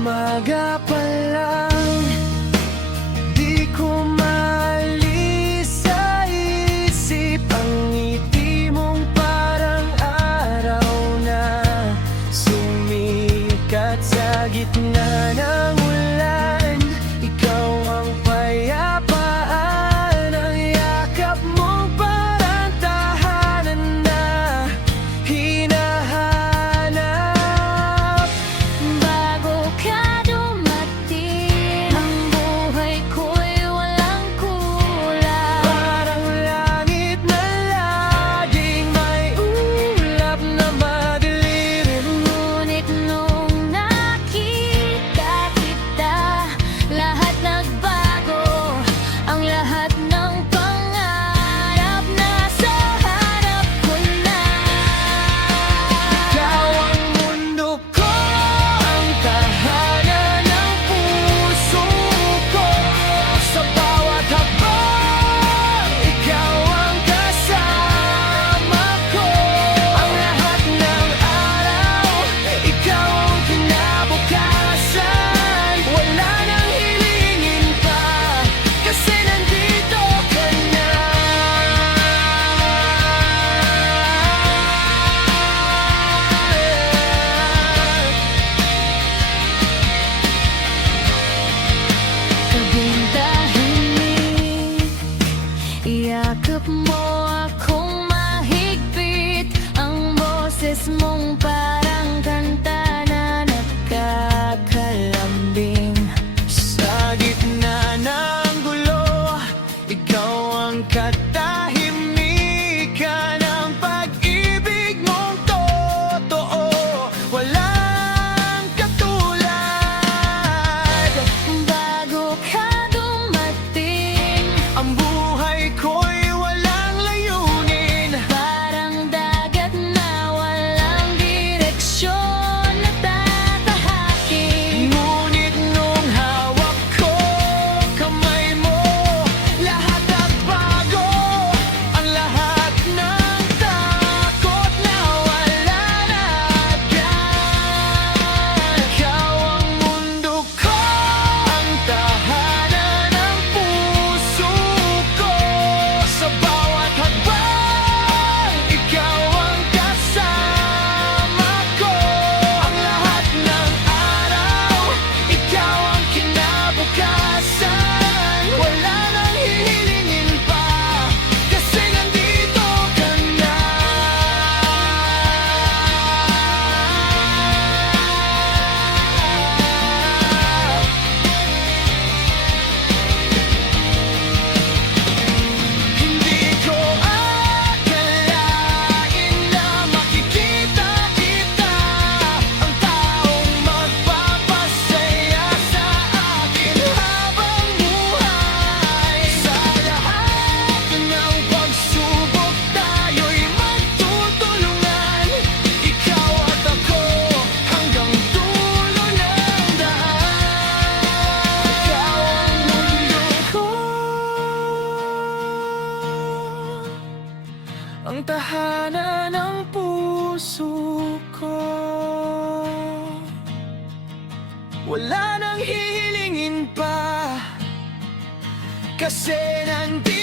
Umaga pa lang, di ko maalis sa isip ang ngiti mong parang araw na sumikat sa gitna ng ulan. Ikaw ang payapaan, ang yakap mong parang tahanan na hinahanap. Bago ka dumating, ang buhay ko'y walang kulay. Parang langit na laging may ulap na madilim. Ngunit nung nakita kita, lahat nagbago. Ang lahat ng pangarap nasa harap ko na. Ikaw ang mundo ko, ang tahanan ng puso ko. Sa bawat habang, ikaw ang kasama ko. Ang lahat ng araw, ikaw ang kinabukasan. Wala nang hilingin pa, kasi nandito ka na. Gabing tahimik, iyakap mo akong mahigpit. Ang boses mong parang kanta na nagkakalambing. Sa gitna ng gulo, ikaw ang katahimikan ng pag-ibig mong totoo. Walang katulad. Bago ka dumating, Ang buhay ko'y walang layunin. parang dagat na walang direksyon na tatahakin. Ngunit nung hawak ko kamay mo, lahat nagbago. Ang lahat ng takot nawala na agad. Ikaw ang mundo ko, ang tahanan ng puso ko. Sa bawat hakbang, ikaw ang kasama ko. Ang lahat ng araw, ikaw ang kinabukasan. Wala nang hihilingin pa, kasi nandito ka na. Hindi ko akalain na makikita kita, ang taong magpapasaya sa akin habang buhay. Sa lahat ng pagsubok tayo'y magtutulungan, ikaw at ako hanggang dulo ng daan. Ikaw ang mundo ko, ang tahanan ng puso ko. Wala nang hihilingin pa, kasi nandito